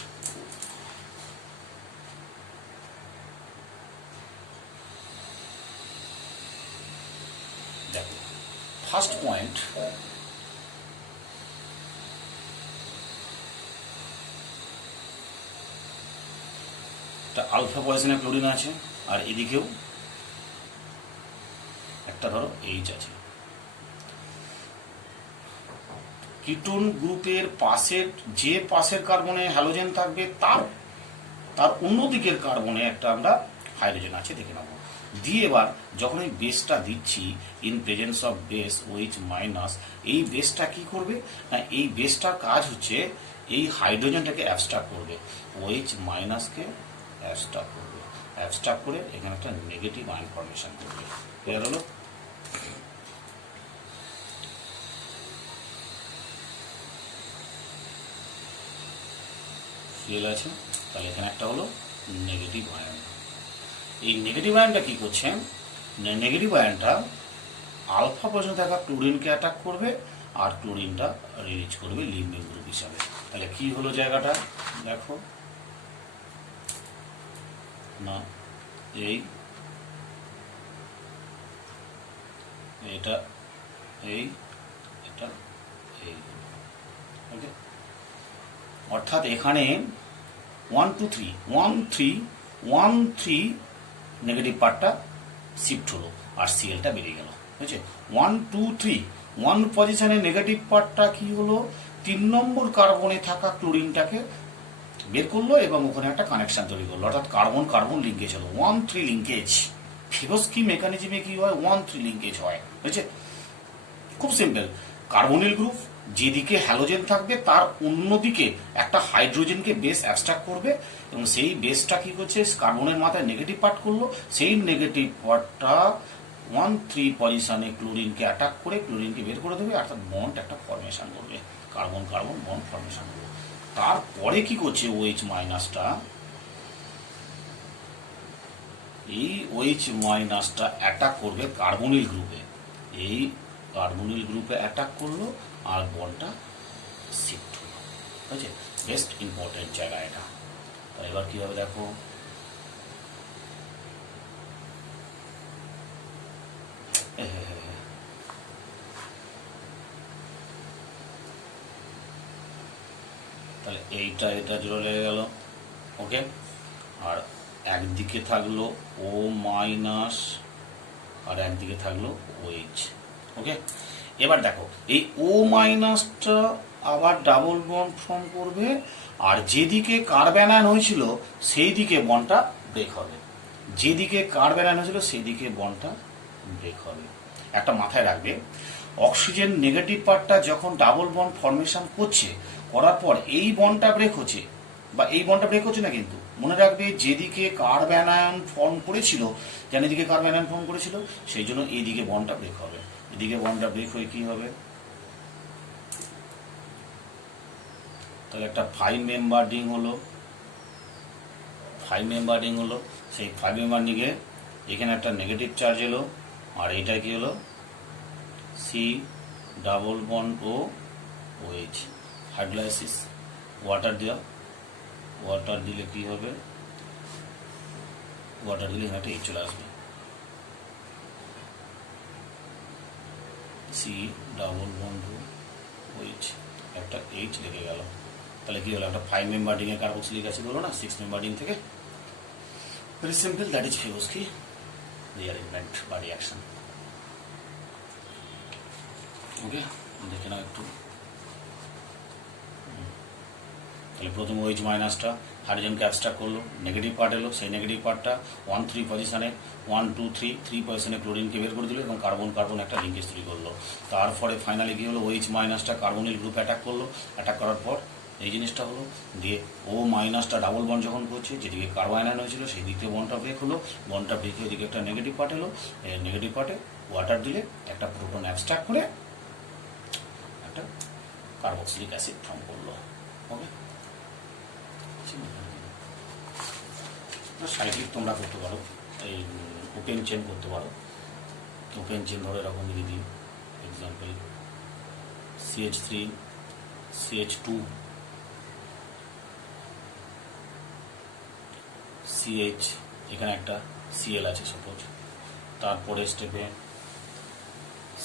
দেখো, ফার্স্ট পয়েন্ট, একটা আলফা পজিশনে ক্লোরিন আছে, আর এদিকেও একটা ধরো এইচ আছে। কিটোন গ্রুপের পাশের যে পাশের কার্বনে হ্যালোজেন থাকবে তার তার অন্য দিকের কার্বনে একটা আমরা হাইড্রোজেন আছে দেখে নেব। দিয়ে এবার যখন এই বেসটা দিচ্ছি in presence of base OH minus, এই বেসটা কি করবে না, এই বেসটার কাজ হচ্ছে এই হাইড্রোজেনটাকে অ্যাবস্ট্রাক্ট করবে, OH মাইনাসকে অ্যাবস্ট্রাক্ট করবে, অ্যাবস্ট্রাক্ট করে এখানে একটা নেগেটিভ আয়ন ফর্মেশন করবে। ক্লিয়ার হলো? সিএল আছে, তাহলে এখানে একটা হলো নেগেটিভ আয়ন। এই নেগেটিভ আয়নটা কি করছে, নেগেটিভ আয়নটা আলফা পর্যন্ত থাকা ক্লোরিনকে অ্যাটাক করবে আর ক্লোরিনটা রিলিজ করবে লিভিং গ্রুপ হিসাবে। তাহলে কি হলো জায়গাটা দেখো না, এই এটা এই এটা এই, ওকে। অর্থাৎ এখানে 1 2 3 1 3 1 3 নেগেটিভ পার্টটা শিফট হলো আর সিএলটা বেরিয়ে গেল, বুঝছে? 1 2 3 1 পজিশনে নেগেটিভ পার্টটা কি হলো, 3 নম্বর কার্বনে থাকা ক্লোরিনটাকে বের করলো এবং ওখানে একটা কানেকশন তৈরি করলো, অর্থাৎ কার্বন কার্বন লিঙ্কেজ হলো, 1 3 লিঙ্কেজ। ফিবোস্কি মেকানিজমে কি হয়, 1 3 লিঙ্কেজ হয়, বুঝছে? খুব সিম্পল। কার্বনিল গ্রুপ যেদিকে হ্যালোজেন থাকবে তার অন্যদিকে একটা হাইড্রোজেনকে বেস অ্যাবস্ট্রাক্ট করবে এবং সেই বেসটা কি করছে, কার্বনের মাথায় নেগেটিভ পার্ট করলো, সেই নেগেটিভ পার্টটা 1 3 পজিশনে ক্লোরিনকে অ্যাটাক করে ক্লোরিনকে বের করে দেবে, অর্থাৎ বন্ড একটা ফর্মেশন করবে, কার্বন কার্বন বন্ড ফর্মেশন করবে। তারপরে কি করছে, OH মাইনাসটা, এই OH মাইনাসটা অ্যাটাক করবে কার্বনিল গ্রুপে, এই কার্বনিল গ্রুপে অ্যাটাক করলো আর বন্ডটা শিফট হলো, ঠিক আছে? বেস্ট ইম্পর্টেন্ট জায়গা এটা। তাহলে এবার কি হবে দেখো, তাহলে এইটা এটা জোড়া লেগে গেল, ওকে। আর একদিকে থাকলো O মাইনাস আর একদিকে থাকলো OH, ওকে। এবার দেখো এই O মাইনাসটা আবার ডাবল বন্ড ফর্ম করবে আর যেদিকে কার্বন আয়ন হয়েছিল সেই দিকে বন্ডটা ব্রেক হবে, যেদিকে কার্বন আয়ন হয়েছিল সেই দিকে বন্ডটা ব্রেক হবে। একটা মাথায় রাখবে, অক্সিজেন নেগেটিভ পার্টটা যখন ডাবল বন্ড ফর্মেশন করছে, করার পর এই বন্ডটা ব্রেক হচ্ছে বা এই বন্ডটা ব্রেক হচ্ছে না, কিন্তু মনে রাখবে যেদিকে কার্বন আয়ন ফর্ম করেছিল, যেন এদিকে কার্বন আয়ন ফর্ম করেছিল, সেই জন্য এইদিকে বন্ডটা ব্রেক হবে, এদিকে বন্ডটা ব্রেক হয়ে কি হবে, তাহলে একটা 5 মেম্বার রিং হলো, 5 মেম্বার রিং হলো। সেই 5 মেম্বার রিংয়ে এখানে একটা নেগেটিভ চার্জ এলো আর এইটা কি হলো, সি ডাবল বন্ড ও OH হাইড্রোলাইসিস, ওয়াটার দেওয়া, ওয়াটার দিলে কি হবে, ওয়াটার দিলে এখানে একটা H চলে আসবে, সি ডাবল বন্ড ও OH, একটা H লেগে গেল। তাহলে কি হলো, একটা 5 মেম্বার রিং এর কার্বক্সিলিক অ্যাসিড হলো না 6 মেম্বার রিং থেকে। Very simple, that is Favorskii rearrangement বা রিঅ্যাকশন, ওকে। দেখে নাও একটু। তাহলে প্রথম OH মাইনাসটা হাইড্রোজেনকে অ্যাবস্ট্রাক্ট করলো, নেগেটিভ পার্ট এলো, সেই নেগেটিভ পার্টটা 1 3 পজিশনে 1 2 3 3 পজিশনে ক্লোরিনকে বের করে দিল এবং কার্বন কার্বন একটা লিঙ্কেজ তৈরি করলো। তারপরে ফাইনালি কি হলো, OH মাইনাসটা কার্বনিল গ্রুপ অ্যাটাক করলো, অ্যাটাক করার পর এই জিনিসটা হলো, দিয়ে O মাইনাসটা ডাবল বন্ড যখন করছে, যেদিকে কার্বন আয়ন হয়েছিল সেই দিকে বন্ডটা ব্রেক হলো, বন্ডটা ব্রেক হয়ে এদিকে একটা নেগেটিভ পার্ট এলো, নেগেটিভ পার্টে ওয়াটার দিলে একটা প্রোটন অ্যাবস্ট্রাক্ট করে একটা কার্বক্সিলিক অ্যাসিড ফর্ম করলো, ওকে। সাইক্লিক তোমরা করতে পারো, এই ওপেন চেন করতে পারো, ওপেন চেন ধরো এরকম যদি দিই, এক্সাম্পল CH3 CH2 CH, এখানে একটা Cl আছে সাপোজ, তারপরে স্টেপে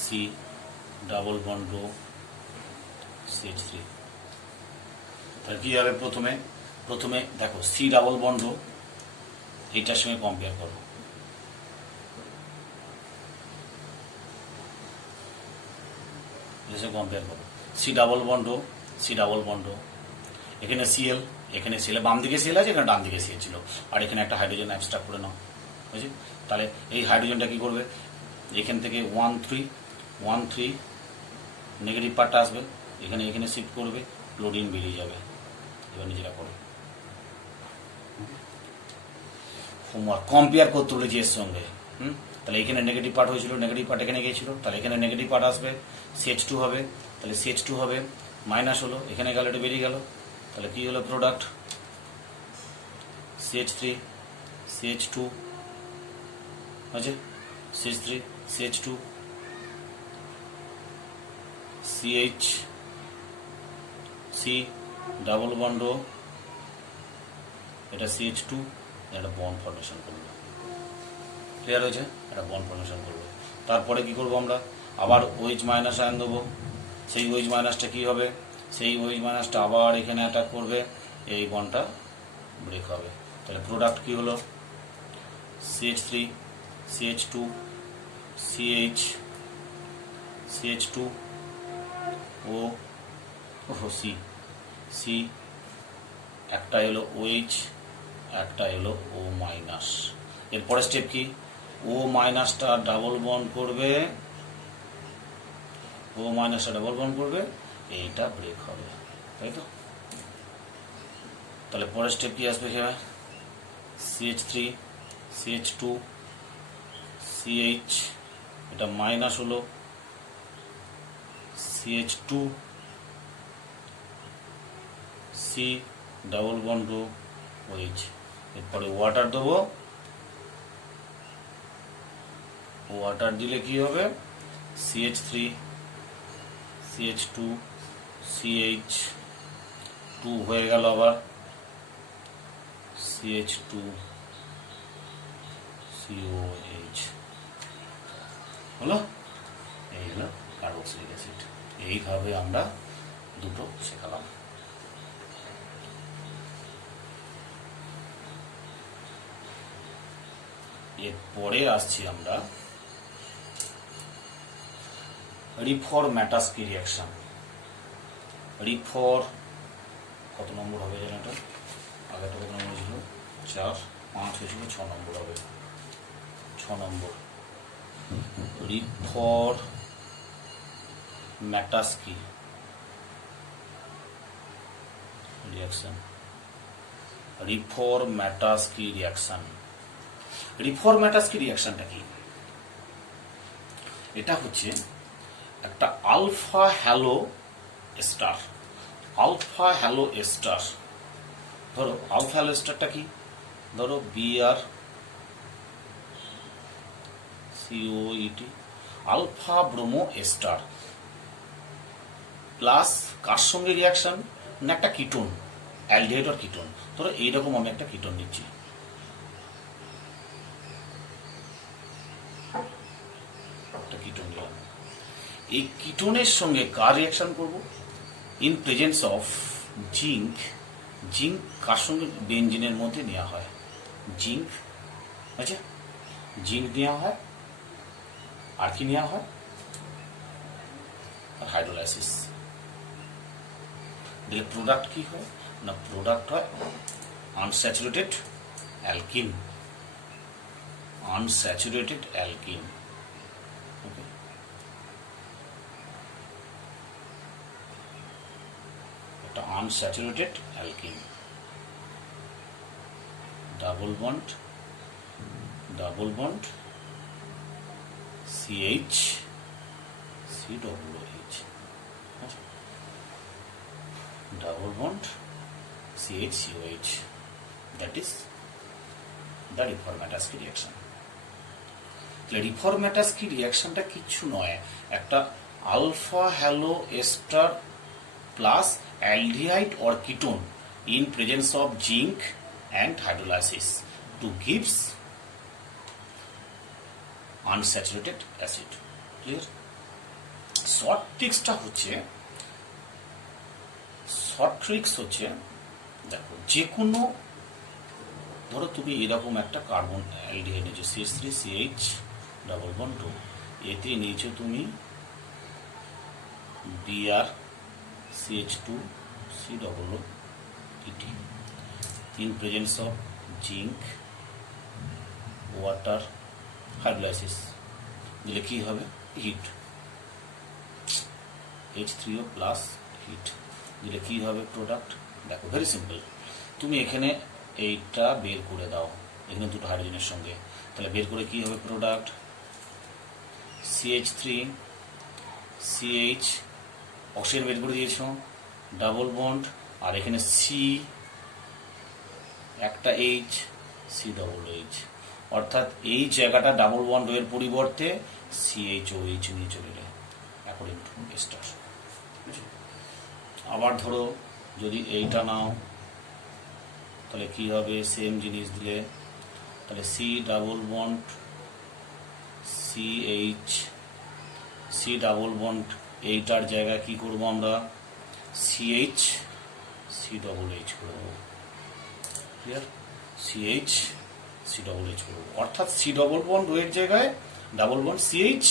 C ডাবল বন্ড ও CH3, তাহলে কি হবে, প্রথমে দেখো C ডাবল বন্ড ও এইটার সঙ্গে কম্পেয়ার করো। এসে কম্পেয়ার করো, C double bond, C double bond, এখানে সিএল, এখানে সিএল, বাম দিকে সিএল আছে, এখানে ডান দিকে সিএল ছিল, আর এখানে একটা হাইড্রোজেন অ্যাবস্ট্রাক্ট করে নাও, বুঝলি? তাহলে এই হাইড্রোজেনটা কি করবে, এখান থেকে 1 3 নেগেটিভ পার্টটা আসবে, এখানে এখানে শিফট করবে, ক্লোরিন বেরিয়ে যাবে। এবার নিজেরা করো হোমওয়ার্ক, কম্পেয়ার করতে বলেছি এর সঙ্গে। তাহলে এখানে নেগেটিভ পার্ট হয়েছিল, নেগেটিভ পার্ট এখানে গিয়েছিল, তাহলে এখানে নেগেটিভ পার্ট আসবে, CH2 হবে, তাহলে CH2 হবে, মাইনাস হলো, এখানে গেল, এটা বেরিয়ে গেল, তাহলে কি হলো প্রোডাক্ট, CH3 CH2 আছে, CH3 CH2 CH C double bond, এটা CH2, একটা বন্ড ফর্মেশন করবে। ক্লিয়ার হয়েছে? একটা বন্ড ফর্মেশন করবে। তারপরে কি করব আমরা, আবার OH মাইনাস আয়ন দেবো, সেই OH মাইনাসটা কি হবে, সেই OH মাইনাসটা আবার এখানে অ্যাটাক করবে, এই বন্ডটা ব্রেক হবে। তাহলে প্রোডাক্ট কি হলো, CH3 CH2 CH CH2 ও C C, একটা এলো OH, একটা এলো O মাইনাস। এরপরে স্টেপ কি, O মাইনাসটা ডাবল বন্ড করবে, O মাইনাসটা ডাবল বন্ড করবে, এইটা ব্রেক হবে, তাই তো? তাহলে পরের স্টেপ কি আসবে এখানে, CH3 CH2 CH, এটা মাইনাস হলো, CH2 C double bond OH, এরপরে ওয়াটার দেবো, ওয়াটার দিলে কি হবে, CH3 CH2 CH2 হয়ে গেল, আবার CH2 COH হলো, এই হলো কার্বক্সিলিক অ্যাসিড। এইভাবে আমরা দুটো শেখালাম। এরপরে আসছি আমরা রিফরম্যাটাস্কি রিয়াকশন। রিফর কত নম্বর হবে জানো এটা, আগেটা কত নম্বর ছিল, 4 5 হয়েছিল, 6 নম্বর হবে, 6 নম্বর। রিফরম্যাটাস্কি রিয়াকশন, রিফরম্যাটাস্কি রিয়াকশন। রিফরম্যাটাস্কি রিয়াকশনটা কি, এটা হচ্ছে একটা alpha halo ester, alpha halo ester, ধরো আলফা হ্যালো এস্টারটা কি, ধরো Br COET, alpha bromo ester plus কার সঙ্গে রিয়াকশন না, একটা কিটোন, অ্যালডিহাইড আর কিটোন। ধরো এইরকম আমি একটা কিটোন নিচ্ছি, একটা কিটোন নিলাম, এই কিটোনের সঙ্গে কার রিয়াকশন করব, in presence of zinc. Zinc কার সঙ্গে বেনজিনের মধ্যে নেওয়া হয়, জিঙ্ক, আচ্ছা জিঙ্ক নেওয়া হয়, আর কি নেওয়া হয়, হাইড্রোলাইসিস দিলে প্রোডাক্ট কি হয় না, প্রোডাক্ট হয় আনস্যাচুরেটেড অ্যালকিন, আনস্যাচুরেটেড অ্যালকিন। ওকে, একটা unsaturated alkyne, double bond CH COOH, double bond CH-COH, that is the Reformatowski reaction. Reformatsky রিয়াকশনটা কিচ্ছু নয়, একটা alpha halo ester plus aldehyde or ketone in presence of zinc and hydrolysis to gives unsaturated acid. Clear? Short tricks হচ্ছে দেখো, যে কোনো ধরো তুমি এরকম একটা কার্বন অ্যালডিহাইড নিয়েছো CH3CH ডাবল বন্ড 2, এতে নিয়েছো তুমি BrCH2C double O ET in presence of zinc water hydrolysis দিলে কি হবে হিট H3O প্লাস হিট দিলে কি হবে প্রোডাক্ট। দেখো ভেরি সিম্পল, তুমি এখানে এইটা বের করে দাও এখানে দুটো হাইড্রোজেনের সঙ্গে, তাহলে বের করে কি হবে প্রোডাক্ট CH3CH অক্সিজেন বের করে দিয়েছ ডাবল বন্ড, আর এখানে সি একটা এইচ সি ডবল এইচ, অর্থাৎ এই জায়গাটা ডাবল বন্ড এর পরিবর্তে CHOH নিয়ে চলে এলে অ্যাকর্ডিং টু স্টার। আবার ধরো যদি এইটা নাও তাহলে কি হবে সেম জিনিস দিলে, তাহলে C double bond CH C double bond এইটার জায়গায় কি করবো আমরা CH সি ডবল এইচ করবো, clear CH C double H করবো, অর্থাৎ সি ডবল বন্ড এর জায়গায় double bond CH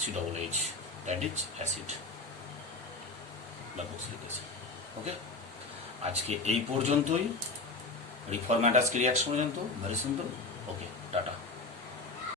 C double H, that is acid বা বক্সিলিক অ্যাসিড। ওকে, আজকে এই পর্যন্তই, রিফরম্যাট আজকে রিয়াকশন পর্যন্ত, ভেরি সিম্পল। ওকে, টাটা।